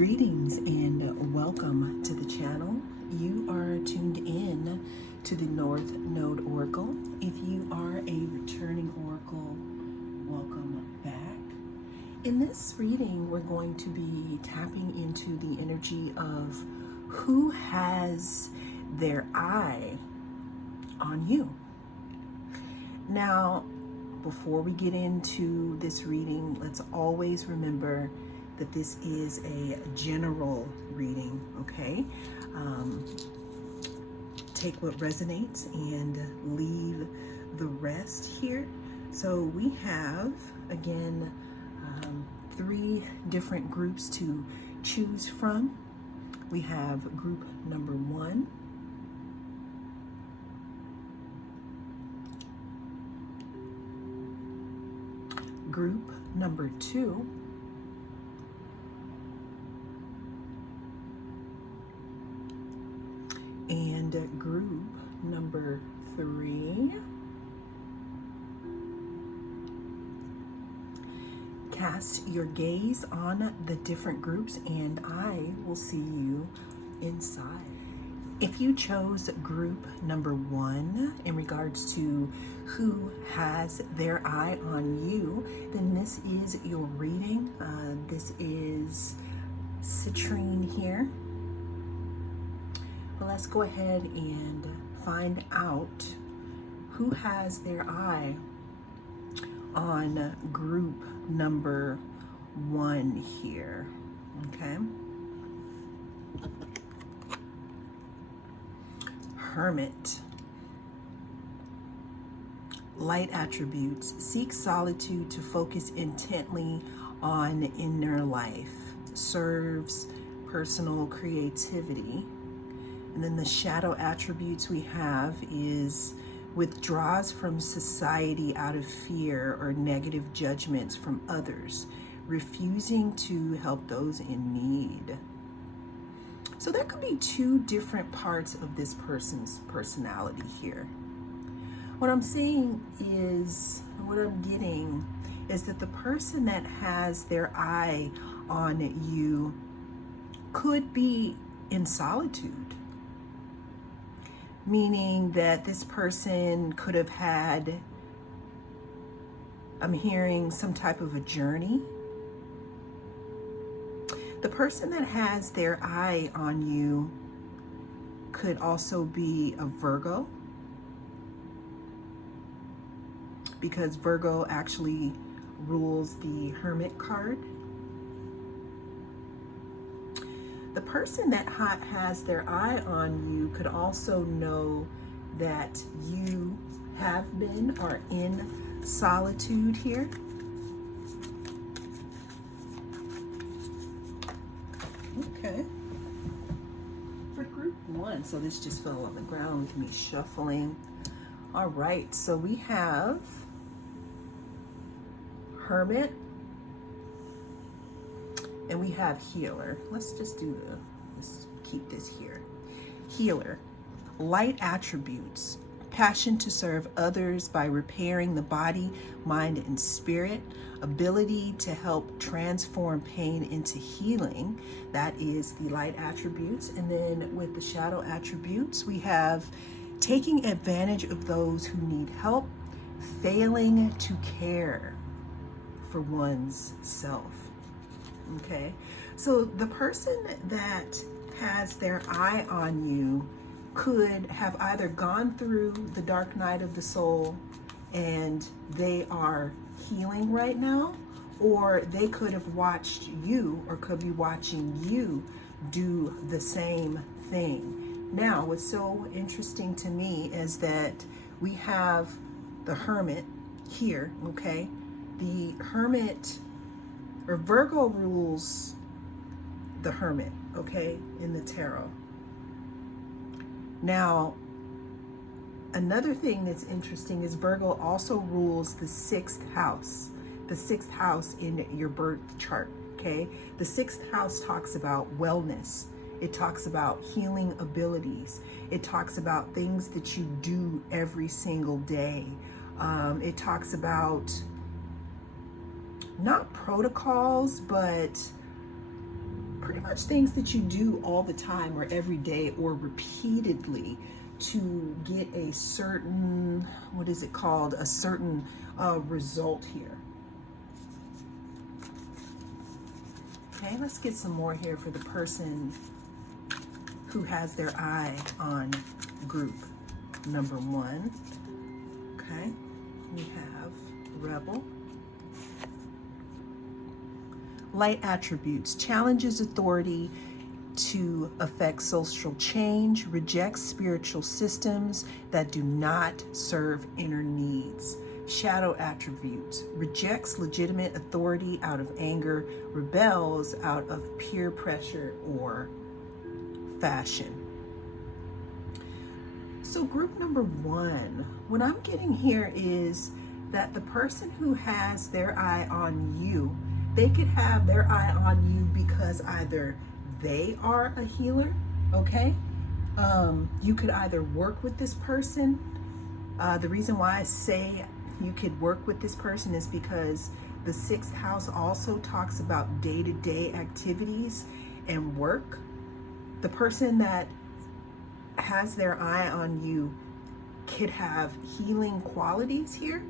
Greetings and welcome to the channel. You are tuned in to the North Node Oracle. If you are a returning oracle, welcome back. In this reading, we're going to be tapping into the energy of who has their eye on you. Now, before we get into this reading, let's always remember that this is a general reading, okay? Take what resonates and leave the rest here. So we have, again, 3 different groups to choose from. We have group number 1, group number 2, and group number 3. Cast your gaze on the different groups and I will see you inside. If you chose group number 1 in regards to who has their eye on you, then this is your reading. This is citrine here. Well, let's go ahead and find out who has their eye on group number 1 here, okay? Hermit. Light attributes. Seek solitude to focus intently on inner life. Serves personal creativity. And then the shadow attributes we have is withdraws from society out of fear or negative judgments from others, refusing to help those in need. So that could be 2 different parts of this person's personality here. What I'm seeing is, what I'm getting is that the person that has their eye on you could be in solitude. Meaning that this person could have had, I'm hearing, some type of a journey. The person that has their eye on you could also be a Virgo, because Virgo actually rules the Hermit card. The person that has their eye on you could also know that you have been or in solitude here. Okay. For group 1, so this just fell on the ground with me shuffling. All right, so we have Hermit. And we have Healer. Let's keep this here. Healer, light attributes, passion to serve others by repairing the body, mind, and spirit, ability to help transform pain into healing. That is the light attributes. And then with the shadow attributes, we have taking advantage of those who need help, failing to care for one's self. Okay, so the person that has their eye on you could have either gone through the dark night of the soul and they are healing right now, or they could have watched you or could be watching you do the same thing. Now, what's so interesting to me is that we have the Hermit here, okay? The Hermit, or Virgo, rules the Hermit, okay, in the tarot. Now, another thing that's interesting is Virgo also rules the 6th house in your birth chart, okay? The 6th house talks about wellness. It talks about healing abilities. It talks about things that you do every single day. It talks about not protocols, but pretty much things that you do all the time or every day or repeatedly to get a certain, what is it called, a certain result here. Okay, let's get some more here for the person who has their eye on group number 1. Okay, we have rebel. Light attributes: challenges authority to affect social change, rejects spiritual systems that do not serve inner needs. Shadow attributes: rejects legitimate authority out of anger, rebels out of peer pressure or fashion. So group number 1, what I'm getting here is that the person who has their eye on you, they could have their eye on you because either they are a healer, okay? You could either work with this person. The reason why I say you could work with this person is because the 6th house also talks about day-to-day activities and work. The person that has their eye on you could have healing qualities here,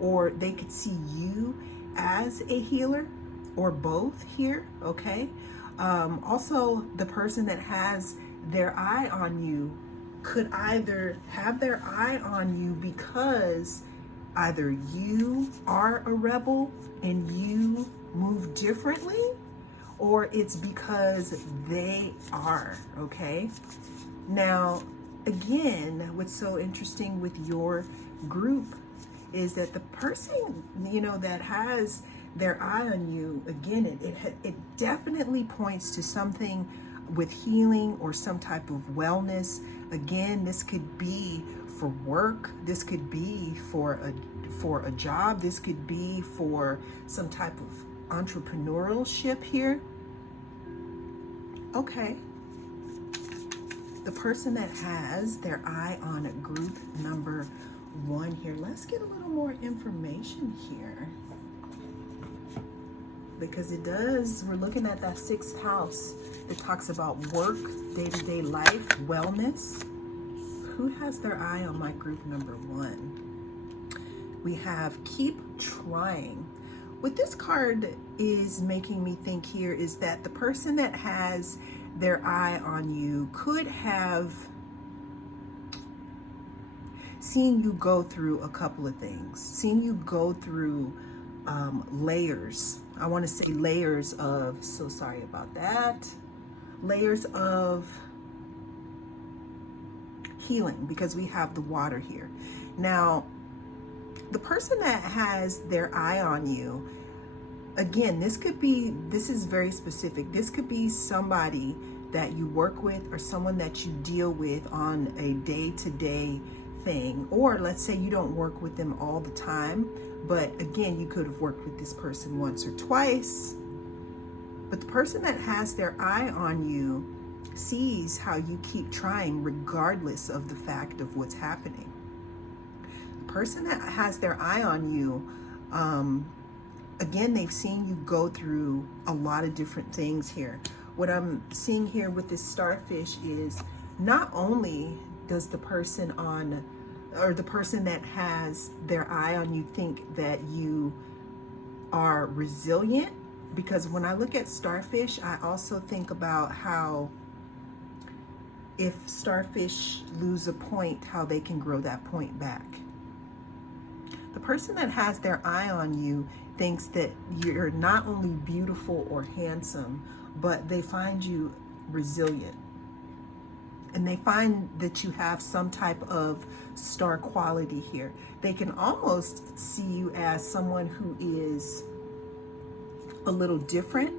or they could see you as a healer, or both here, okay? Also, the person that has their eye on you could either have their eye on you because either you are a rebel and you move differently, or it's because they are, okay? Now, again, what's so interesting with your group is that the person, that has their eye on you, again, it definitely points to something with healing or some type of wellness. Again, this could be for work, this could be for a job, this could be for some type of entrepreneurship here. Okay. The person that has their eye on group number 1 here, let's get a little more information here. Because we're looking at that 6th house that talks about work, day-to-day life, wellness. Who has their eye on my group number 1? We have keep trying. What this card is making me think here is that the person that has their eye on you could have seen you go through a couple of things, seen you go through layers. I want to say layers of, so sorry about that, layers of healing, because we have the water here. Now, the person that has their eye on you, again, this is very specific. This could be somebody that you work with or someone that you deal with on a day-to-day thing. Or let's say you don't work with them all the time, but again, you could have worked with this person once or twice. But the person that has their eye on you sees how you keep trying regardless of the fact of what's happening. The person that has their eye on you, again, they've seen you go through a lot of different things here. What I'm seeing here with this starfish is not only does the person that has their eye on you think that you are resilient, because when I look at starfish, I also think about how if starfish lose a point, how they can grow that point back. The person that has their eye on you thinks that you're not only beautiful or handsome, but they find you resilient. And they find that you have some type of star quality here. They can almost see you as someone who is a little different.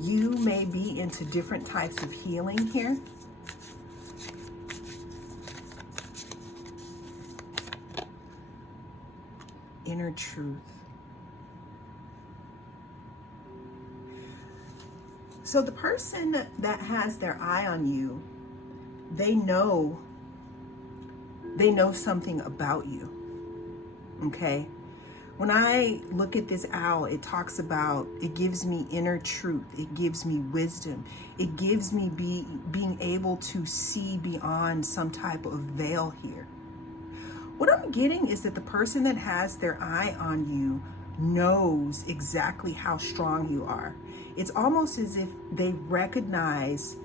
You may be into different types of healing here. Inner truth. So the person that has their eye on you, they know something about you, okay? When I look at this owl, it talks about, it gives me inner truth. It gives me wisdom. It gives me being able to see beyond some type of veil here. What I'm getting is that the person that has their eye on you knows exactly how strong you are. It's almost as if they recognize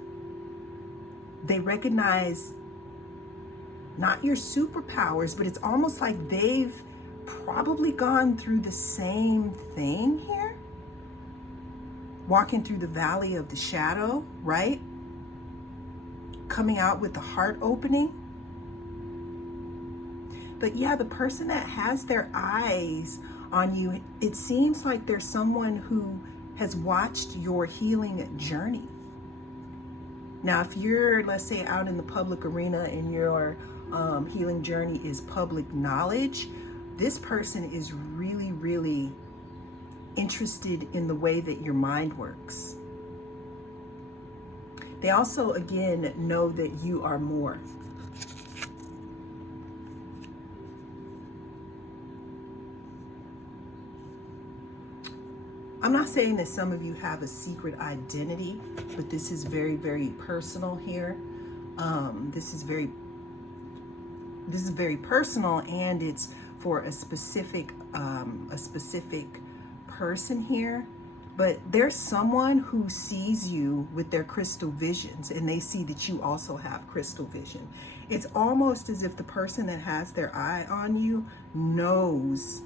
not your superpowers, but it's almost like they've probably gone through the same thing here. Walking through the valley of the shadow, right? Coming out with the heart opening. But yeah, the person that has their eyes on you, it seems like there's someone who has watched your healing journey. Now, if you're, let's say, out in the public arena and your healing journey is public knowledge, this person is really, really interested in the way that your mind works. They also, again, know that you are more. I'm not saying that some of you have a secret identity, but this is very, very personal here. This is very personal, and it's for a specific person here. But there's someone who sees you with their crystal visions, and they see that you also have crystal vision. It's almost as if the person that has their eye on you knows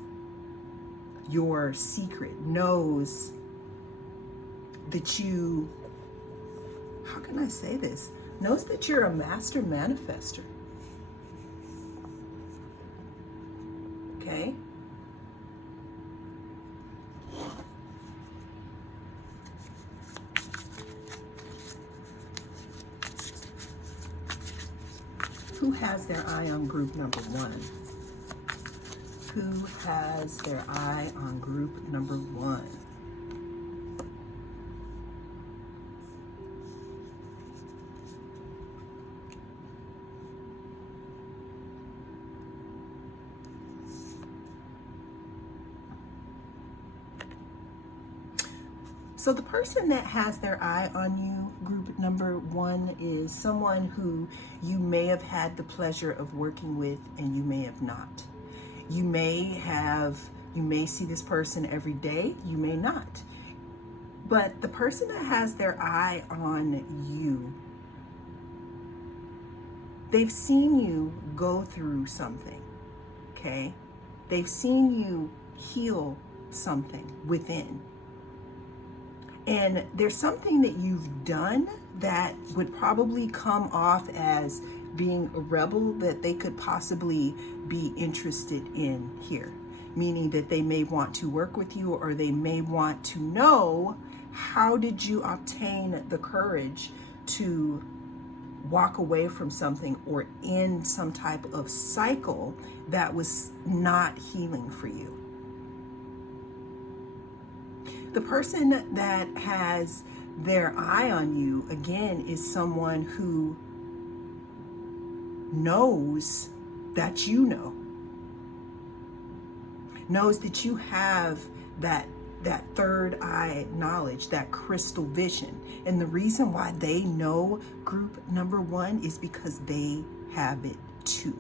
your secret, knows that you, how can I say this? Knows that you're a master manifester. Okay? Who has their eye on group number one? Who has their eye on group number one? So the person that has their eye on you, group number one, is someone who you may have had the pleasure of working with and you may have not. You may see this person every day, you may not. But the person that has their eye on you, they've seen you go through something, okay? They've seen you heal something within. And there's something that you've done that would probably come off as being a rebel that they could possibly be interested in here. Meaning that they may want to work with you, or they may want to know, how did you obtain the courage to walk away from something or end some type of cycle that was not healing for you? The person that has their eye on you, again, is someone who knows that you knows that you have that third eye knowledge, that crystal vision. And the reason why they know group number one is because they have it too.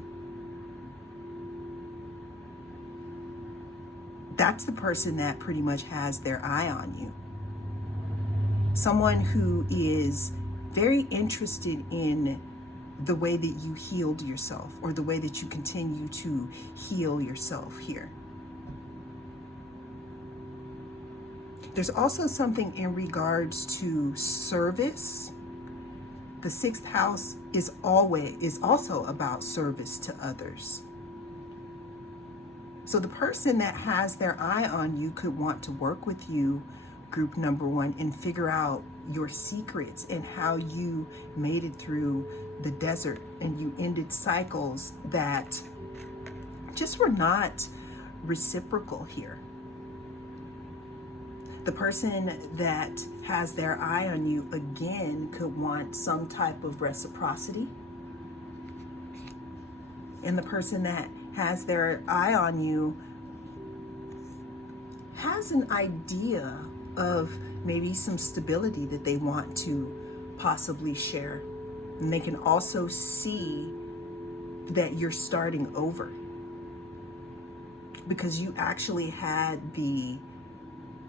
That's the person that pretty much has their eye on you. Someone who is very interested in the way that you healed yourself, or the way that you continue to heal yourself here. There's also something in regards to service. The sixth house is also about service to others. So the person that has their eye on you could want to work with you, group number one, and figure out your secrets and how you made it through the desert and you ended cycles that just were not reciprocal here. The person that has their eye on you, again, could want some type of reciprocity. And the person that has their eye on you has an idea of maybe some stability that they want to possibly share. And they can also see that you're starting over because you actually had the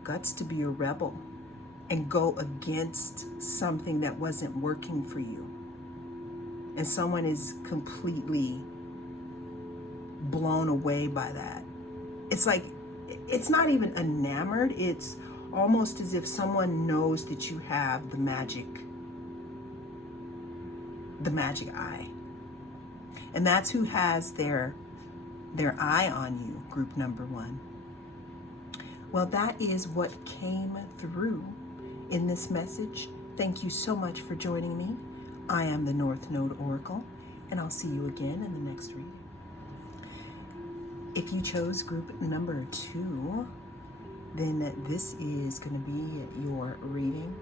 guts to be a rebel and go against something that wasn't working for you. And someone is completely blown away by that. It's like, it's not even enamored. It's almost as if someone knows that you have the magic eye. And that's who has their eye on you, group number 1. Well, that is what came through in this message. Thank you so much for joining me. I am the North Node Oracle, and I'll see you again in the next reading. If you chose group number 2, then this is going to be your reading.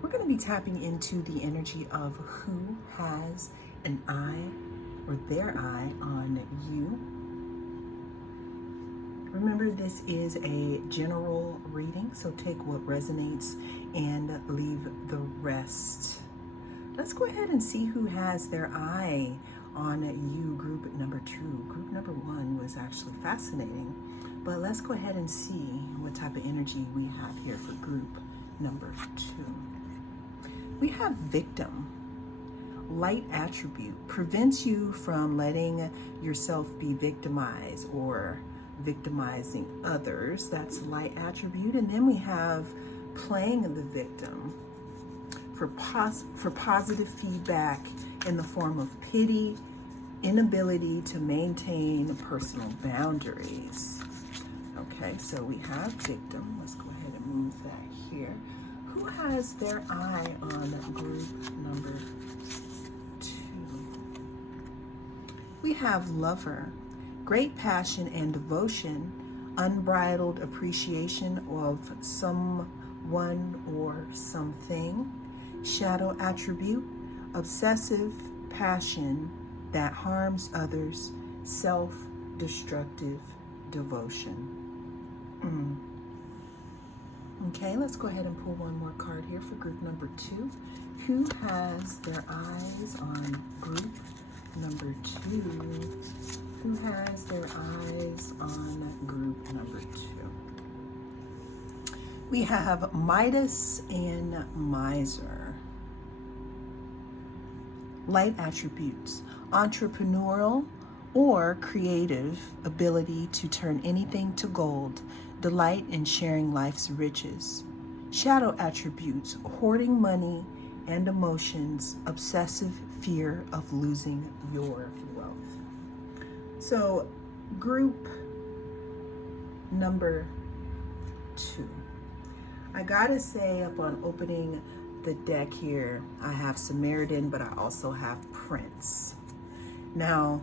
We're going to be tapping into the energy of who has an eye or their eye on you. Remember, this is a general reading, so take what resonates and leave the rest. Let's go ahead and see who has their eye on you, group number 2. Group number 1 was actually fascinating, but let's go ahead and see what type of energy we have here for group number 2. We have victim. Light attribute prevents you from letting yourself be victimized or victimizing others. That's light attribute. And then we have playing the victim for positive feedback in the form of pity, inability to maintain personal boundaries. Okay, so we have victim. Let's go ahead and move that here. Who has their eye on group number 2? We have lover. Great passion and devotion, unbridled appreciation of someone or something. Shadow attribute, obsessive passion that harms others, self-destructive devotion. Okay, let's go ahead and pull one more card here for group number 2. Who has their eyes on group number 2? Who has their eyes on group number 2? We have Midas and Miser. Light attributes, entrepreneurial or creative ability to turn anything to gold, delight in sharing life's riches. Shadow attributes, hoarding money and emotions, obsessive fear of losing your wealth. So group number 2. I gotta say, upon opening the deck here, I have Samaritan, but I also have Prince. Now,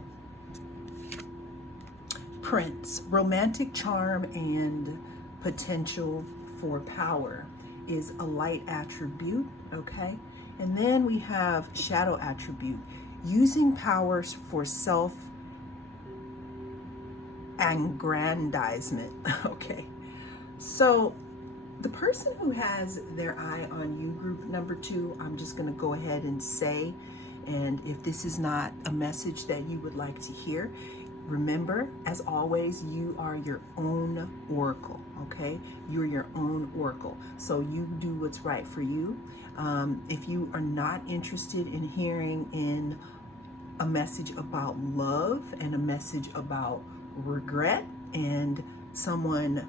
Prince, romantic charm and potential for power, is a light attribute, okay? And then we have shadow attribute, using powers for self-aggrandizement, okay? So the person who has their eye on you, group number 2, I'm just gonna go ahead and say, and if this is not a message that you would like to hear, remember, as always, you are your own oracle, okay? You're your own oracle, so you do what's right for you. If you are not interested in hearing in a message about love and a message about regret and someone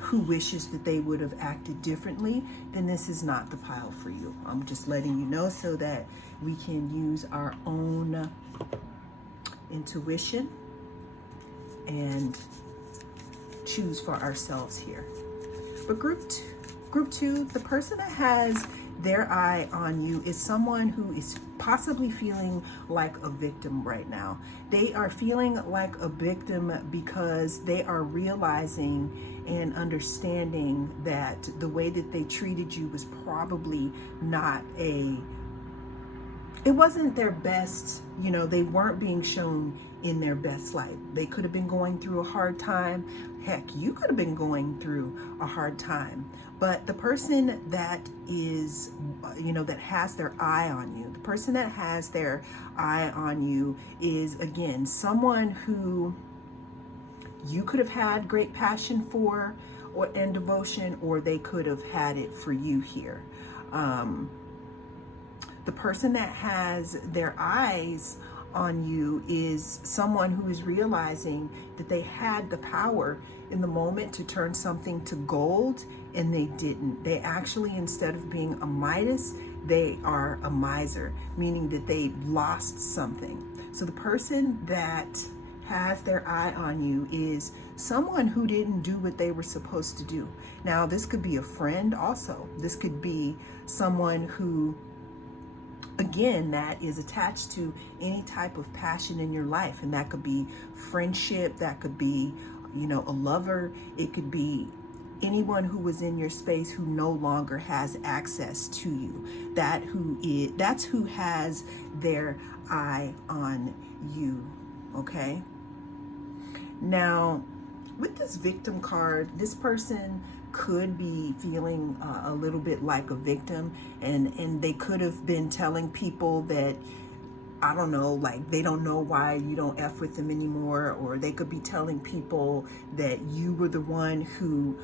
who wishes that they would have acted differently, then this is not the pile for you. I'm just letting you know so that we can use our own intuition and choose for ourselves here. But group two, the person that has their eye on you is someone who is possibly feeling like a victim right now. They are feeling like a victim because they are realizing and understanding that the way that they treated you was probably not it wasn't their best, they weren't being shown in their best light. They could have been going through a hard time. Heck, you could have been going through a hard time. But the person that is, that has their eye on you, the person that has their eye on you is, again, someone who you could have had great passion for and devotion, or they could have had it for you here. The person that has their eyes on you is someone who is realizing that they had the power in the moment to turn something to gold, and they didn't. They actually, instead of being a Midas, they are a miser, meaning that they lost something. So the person that has their eye on you is someone who didn't do what they were supposed to do. Now, this could be a friend also. This could be someone who, again, that is attached to any type of passion in your life. And that could be friendship, that could be, a lover. It could be anyone who was in your space who no longer has access to you. That's who has their eye on you, okay? Now, with this victim card, this person could be feeling a little bit like a victim, and they could have been telling people that, I don't know, like they don't know why you don't F with them anymore, or they could be telling people that you were the one who,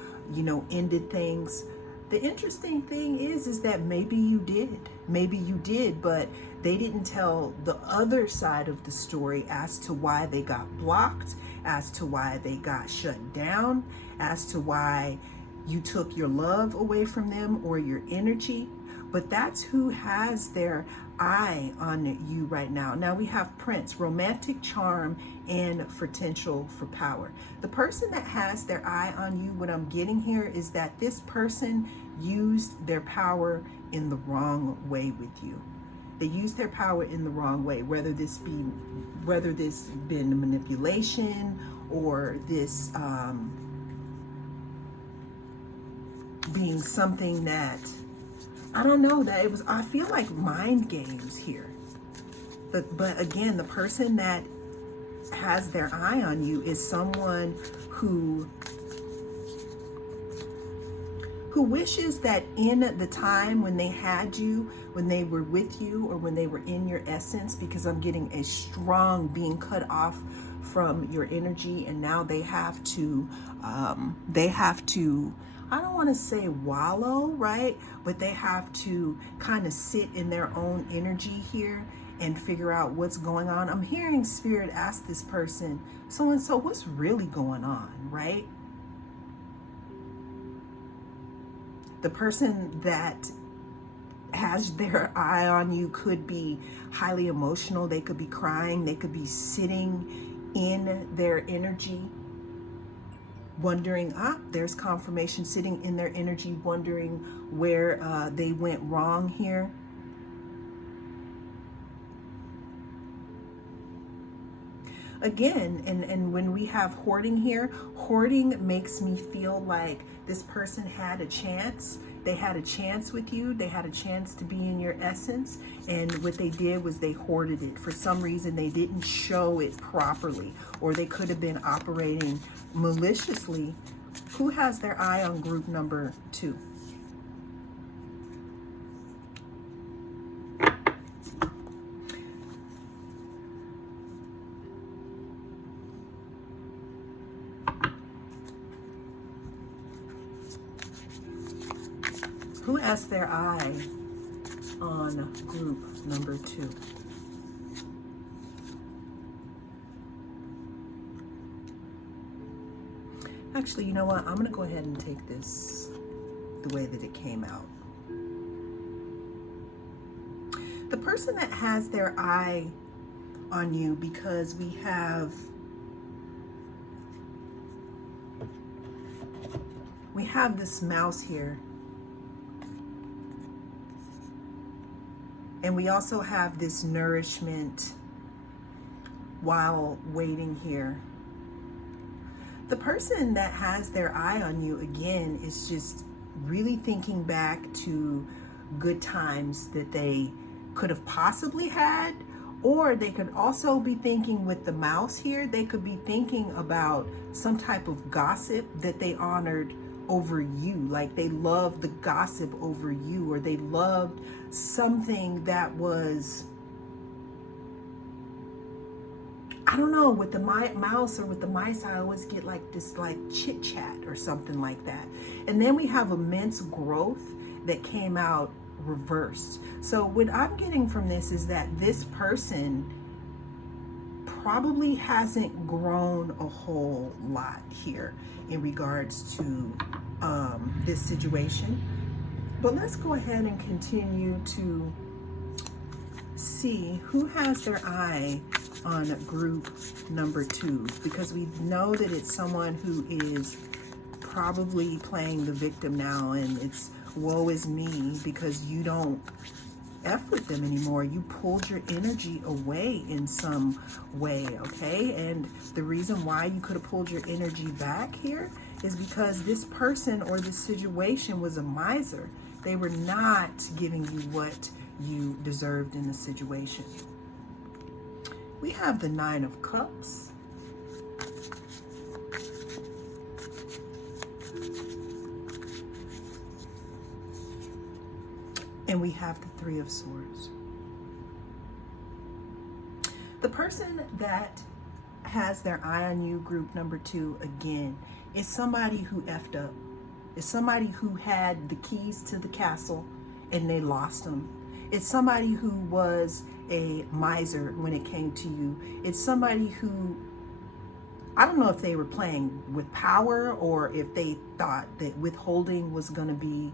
ended things. The interesting thing is that maybe you did, but they didn't tell the other side of the story as to why they got blocked, as to why they got shut down, as to why you took your love away from them or your energy. But that's who has their eye on you right now. Now we have Prince, romantic charm and potential for power. The person that has their eye on you, what I'm getting here is that this person used their power in the wrong way with you. They used their power in the wrong way, whether this been manipulation, or this being something that, I don't know, that it was, I feel like mind games here. But again, the person that has their eye on you is someone who wishes that in the time when they had you, when they were with you, or when they were in your essence, because I'm getting a strong being cut off from your energy, and now they have to, I don't want to say wallow, right? But they have to kind of sit in their own energy here and figure out what's going on. I'm hearing Spirit ask this person, so what's really going on, right? The person that has their eye on you could be highly emotional. They could be crying. They could be sitting in their energy, wondering, there's confirmation, sitting in their energy, wondering where they went wrong here. Again, and when we have hoarding here, hoarding makes me feel like this person had a chance. They had a chance with you. They had a chance to be in your essence. And what they did was they hoarded it. For some reason, they didn't show it properly, or they could have been operating maliciously. Who has their eye on group number 2? Who has their eye on group number 2? Actually, you know what? I'm going to go ahead and take this the way that it came out. The person that has their eye on you, because we have this mouse here. And we also have this nourishment while waiting here. The person that has their eye on you, again, is just really thinking back to good times that they could have possibly had, Or they could also be thinking with the mouse here, they could be thinking about some type of gossip that they honored over you. Like they loved the gossip over you, or they loved something that was, I don't know, with the mouse or with the mice, I always get like this like chit chat or something like that. And then we have immense growth that came out reversed. So what I'm getting from this is that this person probably hasn't grown a whole lot here in regards to this situation. But let's go ahead and continue to see who has their eye on group number 2, because we know that it's someone who is probably playing the victim now, and it's woe is me because you don't F with them anymore. You pulled your energy away in some way, okay? And the reason why you could have pulled your energy back here is because this person or this situation was a miser. They were not giving you what you deserved in the situation. We have the 9 of Cups. And we have the 3 of Swords. The person that has their eye on you, group number 2, again, is somebody who effed up. It's somebody who had the keys to the castle and they lost them. It's somebody who was a miser when it came to you. It's somebody who, I don't know if they were playing with power or if they thought that withholding was going to be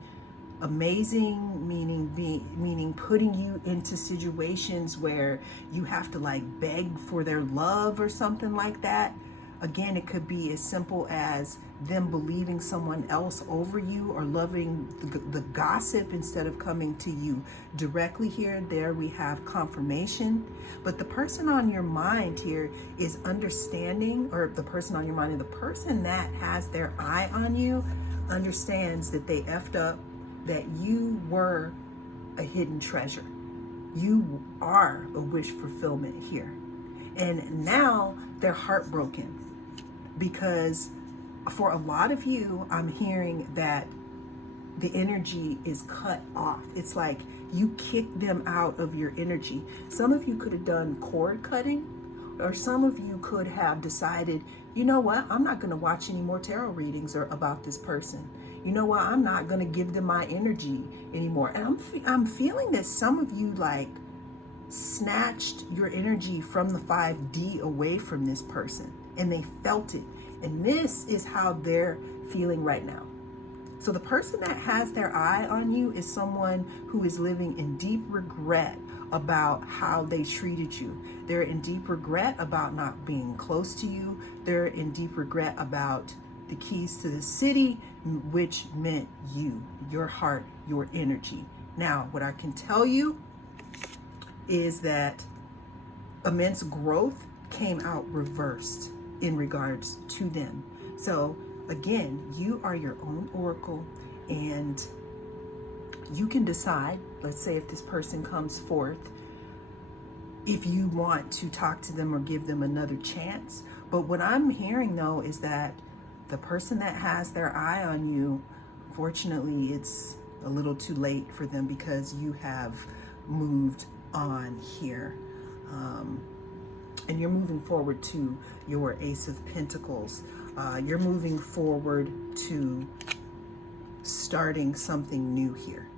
amazing, meaning putting you into situations where you have to like beg for their love or something like that. Again, it could be as simple as them believing someone else over you or loving the gossip instead of coming to you directly here. There we have confirmation. But the person on your mind here is understanding, or the person on your mind, and the person that has their eye on you understands that they effed up, that you were a hidden treasure. You are a wish fulfillment here. And now they're heartbroken because for a lot of you, I'm hearing that the energy is cut off. It's like you kicked them out of your energy. Some of you could have done cord cutting, or some of you could have decided, you know what, I'm not going to watch any more tarot readings or about this person. You know what, I'm not going to give them my energy anymore. And I'm feeling that some of you like snatched your energy from the 5D away from this person, and they felt it. And this is how they're feeling right now. So the person that has their eye on you is someone who is living in deep regret about how they treated you. They're in deep regret about not being close to you. They're in deep regret about the keys to the city, which meant you, your heart, your energy. Now, what I can tell you is that immense growth came out reversed in regards to them. So again, you are your own oracle, and you can decide, let's say if this person comes forth, if you want to talk to them or give them another chance. But what I'm hearing though is that the person that has their eye on you, fortunately, it's a little too late for them because you have moved on here. And you're moving forward to your Ace of Pentacles. You're moving forward to starting something new here.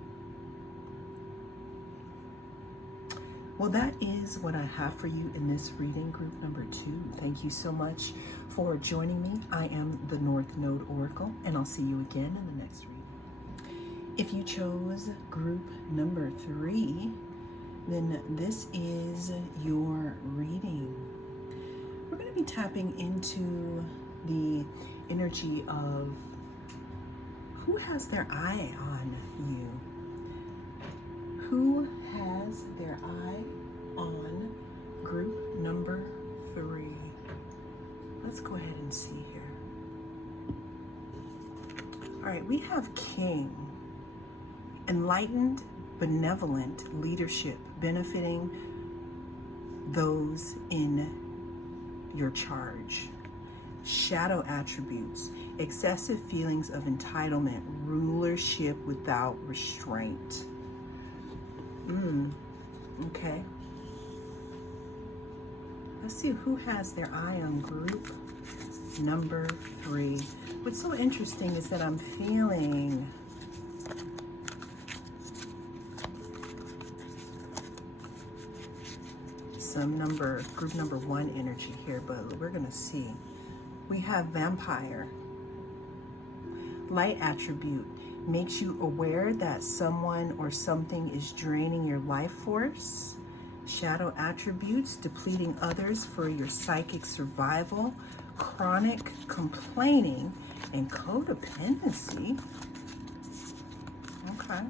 Well, that is what I have for you in this reading, group number 2. Thank you so much for joining me. I am the North Node Oracle, and I'll see you again in the next reading. If you chose group number 3, then this is your reading. We're going to be tapping into the energy of who has their eye on you. Who has their eye on group number 3? Let's go ahead and see here. All right, we have King. Enlightened, benevolent leadership benefiting those in your charge. Shadow attributes, excessive feelings of entitlement, rulership without restraint. Okay. Let's see who has their eye on group number 3. What's so interesting is that I'm feeling some group number 1 energy here, but we're gonna see. We have vampire. Light attribute makes you aware that someone or something is draining your life force. Shadow attributes, depleting others for your psychic survival. Chronic complaining and codependency. Okay.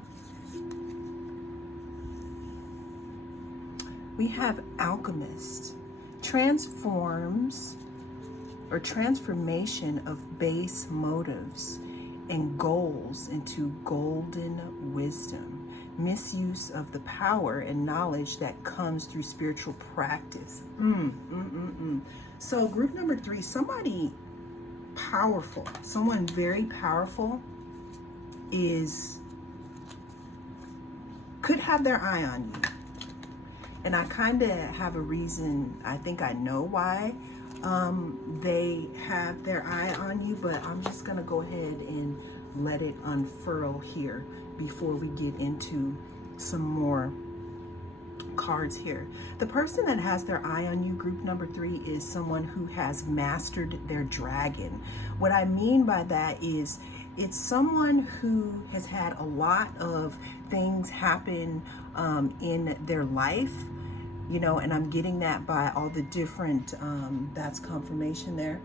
We have alchemist. Transformation of base motives and goals into golden wisdom. Misuse of the power and knowledge that comes through spiritual practice. So group number 3, somebody powerful, someone very powerful could have their eye on you. And I kind of have a reason, I think I know why they have their eye on you, but I'm just gonna go ahead and let it unfurl here before we get into some more cards here. The person that has their eye on you, group number 3, is someone who has mastered their dragon. What I mean by that is it's someone who has had a lot of things happen in their life, you know, and I'm getting that by all the different, that's confirmation there.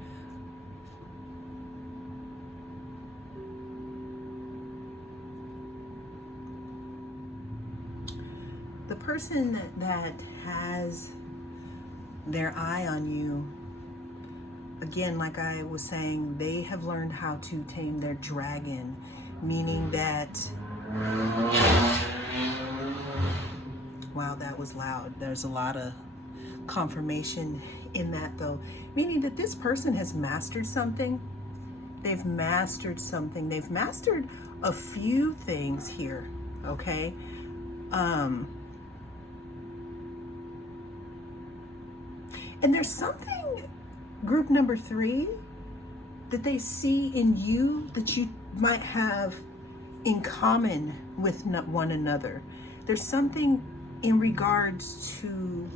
The person that has their eye on you, again, like I was saying, they have learned how to tame their dragon, meaning that, wow, that was loud. There's a lot of confirmation in that though, meaning that this person has mastered something. They've mastered something. They've mastered a few things here, okay? And there's something, group number 3, that they see in you that you might have in common with one another. There's something in regards to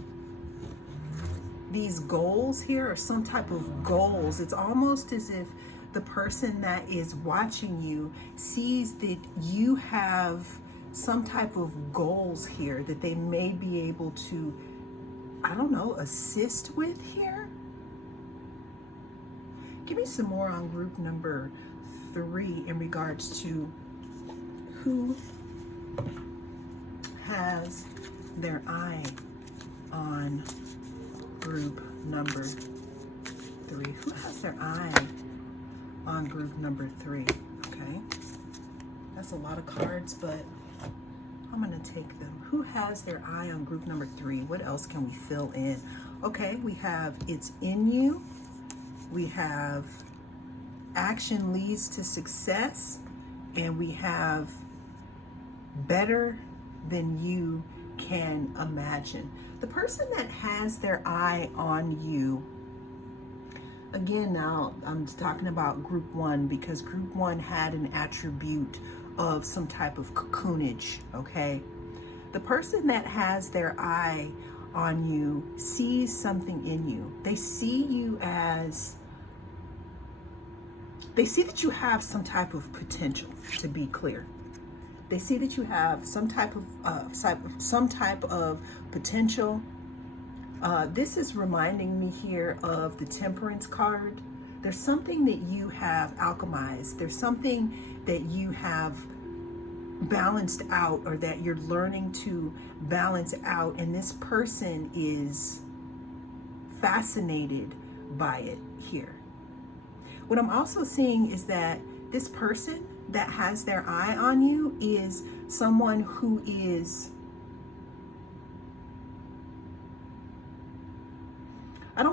these goals here, or some type of goals. It's almost as if the person that is watching you sees that you have some type of goals here that they may be able to, I don't know, assist with here. Give me some more on group number 3 in regards to who has their eye on group number 3. Who has their eye on group number 3? Okay. That's a lot of cards, but I'm going to take them. Who has their eye on group number 3? What else can we fill in? Okay, we have it's in you. We have action leads to success. And we have better than you can imagine. The person that has their eye on you, again, now I'm talking about group 1 because group 1 had an attribute of some type of cocoonage, okay? The person that has their eye on you sees something in you. They see you as, they see that you have some type of potential, to be clear. They see that you have some type of potential. This is reminding me here of the Temperance card. There's something that you have alchemized. There's something that you have balanced out, or that you're learning to balance out, and this person is fascinated by it here. What I'm also seeing is that this person that has their eye on you is someone who is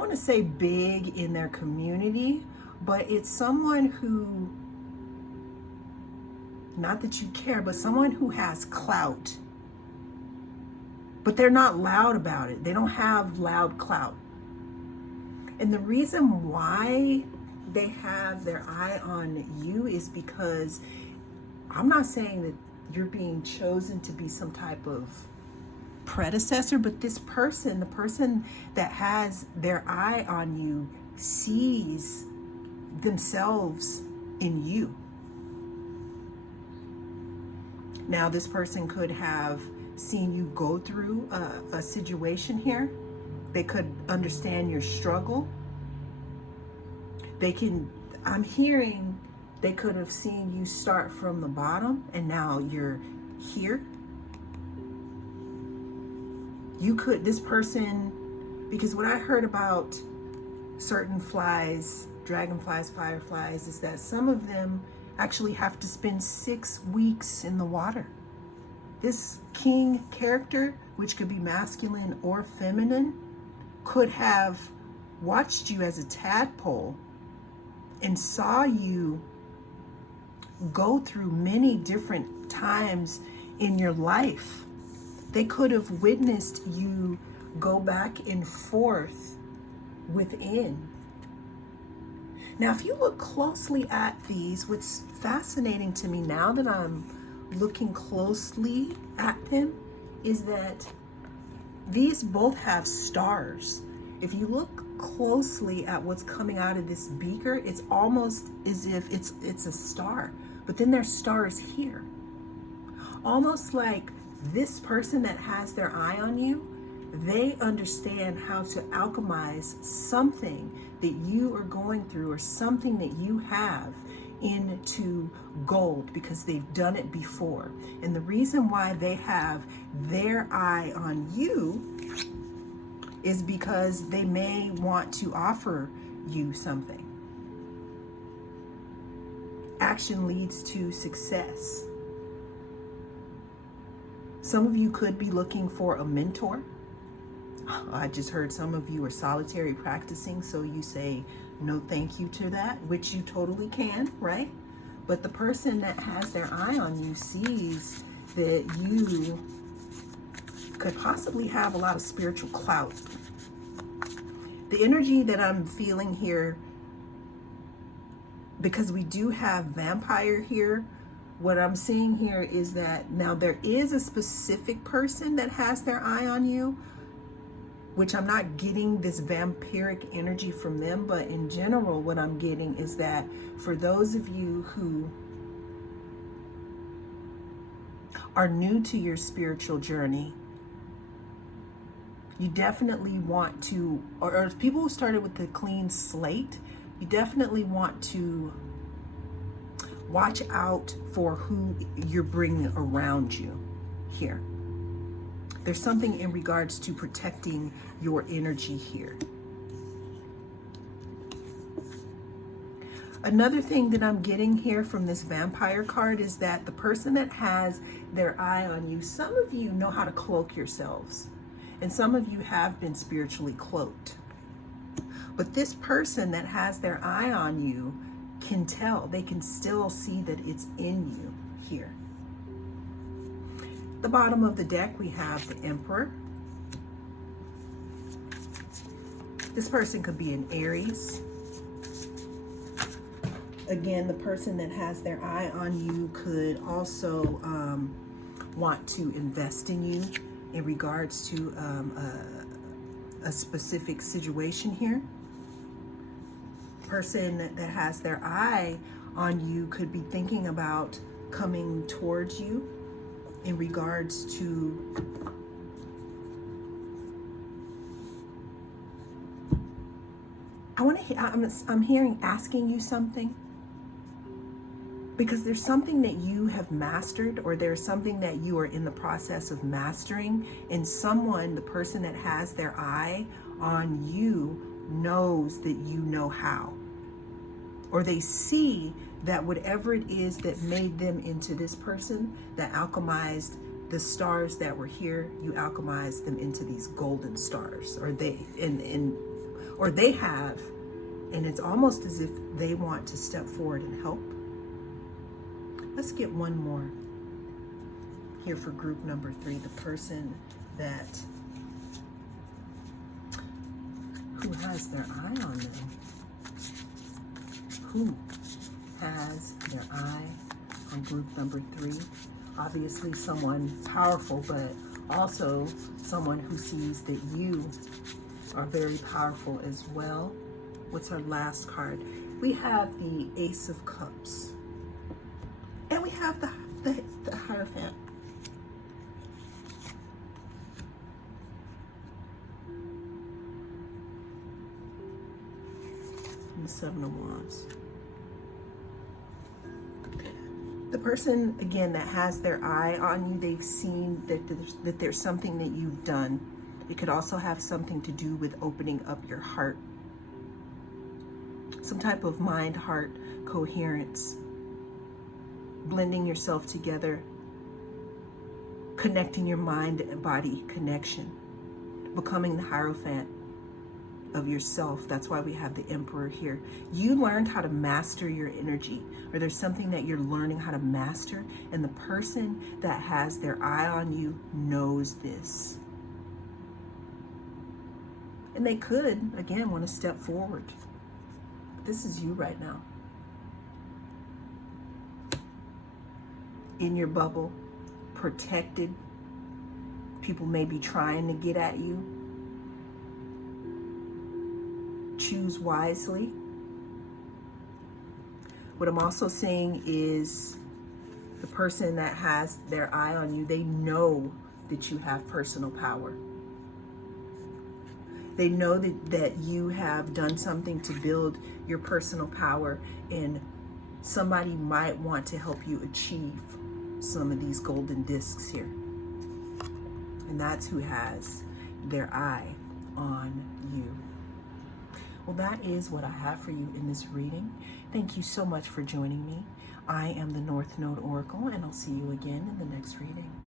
want to say big in their community, but it's someone who, not that you care, but someone who has clout. But they're not loud about it. They don't have loud clout. And the reason why they have their eye on you is because I'm not saying that you're being chosen to be some type of predecessor, but this person, the person that has their eye on you, sees themselves in you. Now, this person could have seen you go through a situation here. They could understand your struggle. I'm hearing they could have seen you start from the bottom and now you're here. This person, because what I heard about certain flies, dragonflies, fireflies, is that some of them actually have to spend 6 weeks in the water. This king character, which could be masculine or feminine, could have watched you as a tadpole and saw you go through many different times in your life. They could have witnessed you go back and forth within. Now, if you look closely at these, what's fascinating to me now that I'm looking closely at them is that these both have stars. If you look closely at what's coming out of this beaker, it's almost as if it's a star, but then there's stars here. Almost like this person that has their eye on you, they understand how to alchemize something that you are going through or something that you have into gold because they've done it before. And the reason why they have their eye on you is because they may want to offer you something. Action leads to success. Some of you could be looking for a mentor. I just heard some of you are solitary practicing, so you say no thank you to that, which you totally can, right? But the person that has their eye on you sees that you could possibly have a lot of spiritual clout. The energy that I'm feeling here, because we do have vampire here, what I'm seeing here is that now there is a specific person that has their eye on you, which I'm not getting this vampiric energy from them, but in general, what I'm getting is that for those of you who are new to your spiritual journey, you definitely want to, or people who started with a clean slate, you definitely want to watch out for who you're bringing around you here. There's something in regards to protecting your energy here. Another thing that I'm getting here from this vampire card is that the person that has their eye on you, some of you know how to cloak yourselves, and some of you have been spiritually cloaked. But this person that has their eye on you can tell, they can still see that it's in you here. The bottom of the deck, we have the Emperor. This person could be an Aries. Again, the person that has their eye on you could also want to invest in you in regards to a specific situation here. Person that has their eye on you could be thinking about coming towards you in regards to I'm hearing asking you something, because there's something that you have mastered, or there's something that you are in the process of mastering, and someone, the person that has their eye on you, knows that you know how, or they see that whatever it is that made them into this person, that alchemized the stars that were here, you alchemized them into these golden stars, or they, and or they have, and it's almost as if they want to step forward and help. Let's get one more here for group number 3, the person who has their eye on them. Who has their eye on group number 3? Obviously someone powerful, but also someone who sees that you are very powerful as well. What's our last card? We have the Ace of Cups. And we have the Hierophant. And the Seven of Wands. The person, again, that has their eye on you, they've seen that there's something that you've done. It could also have something to do with opening up your heart. Some type of mind-heart coherence. Blending yourself together. Connecting your mind and body connection. Becoming the Hierophant of yourself. That's why we have the Emperor here. You learned how to master your energy, or there's something that you're learning how to master, and the person that has their eye on you knows this. And they could, again, want to step forward. But this is you right now. In your bubble, protected. People may be trying to get at you. Choose wisely. What I'm also saying is the person that has their eye on you, they know that you have personal power. They know that you have done something to build your personal power, and somebody might want to help you achieve some of these golden discs here. And that's who has their eye on you. Well, that is what I have for you in this reading. Thank you so much for joining me. I am the North Node Oracle, and I'll see you again in the next reading.